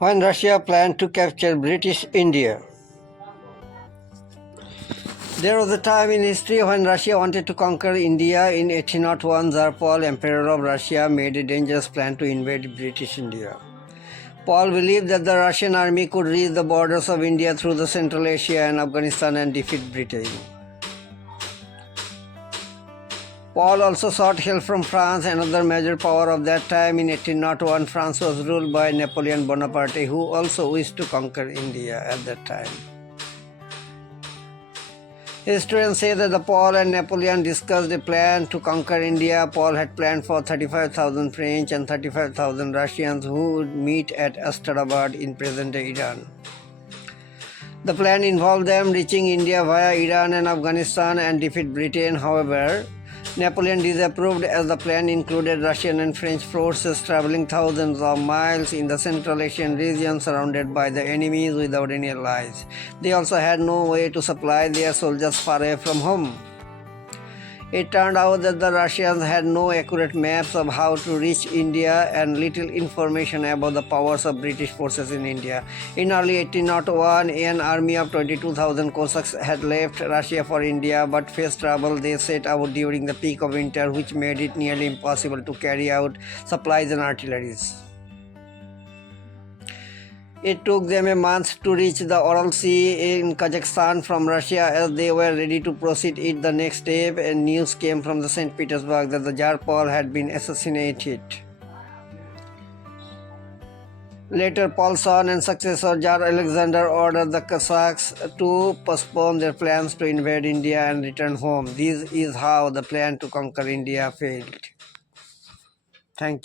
When Russia planned to capture British India. There was a time in history when Russia wanted to conquer India. In 1801, Tsar Paul, Emperor of Russia, made a dangerous plan to invade British India. Paul believed that the Russian army could reach the borders of India through the Central Asia and Afghanistan and defeat Britain. Paul also sought help from France, another major power of that time. In 1801, France was ruled by Napoleon Bonaparte, who also wished to conquer India at that time. Historians say that Paul and Napoleon discussed a plan to conquer India. Paul had planned for 35,000 French and 35,000 Russians who would meet at Astarabad in present-day Iran. The plan involved them reaching India via Iran and Afghanistan and defeat Britain. However, Napoleon disapproved, as the plan included Russian and French forces traveling thousands of miles in the Central Asian region surrounded by the enemies without any allies. They also had no way to supply their soldiers far away from home. It turned out that the Russians had no accurate maps of how to reach India and little information about the powers of British forces in India. In early 1801, an army of 22,000 Cossacks had left Russia for India but faced trouble. They set out during the peak of winter, which made it nearly impossible to carry out supplies and artillery. It took them a month to reach the Ural Sea in Kazakhstan from Russia. As they were ready to proceed it the next day, news came from the St. Petersburg that the Tsar Paul had been assassinated. Later, Paul's son and successor Tsar Alexander ordered the Cossacks to postpone their plans to invade India and return home. This is how the plan to conquer India failed. Thank you.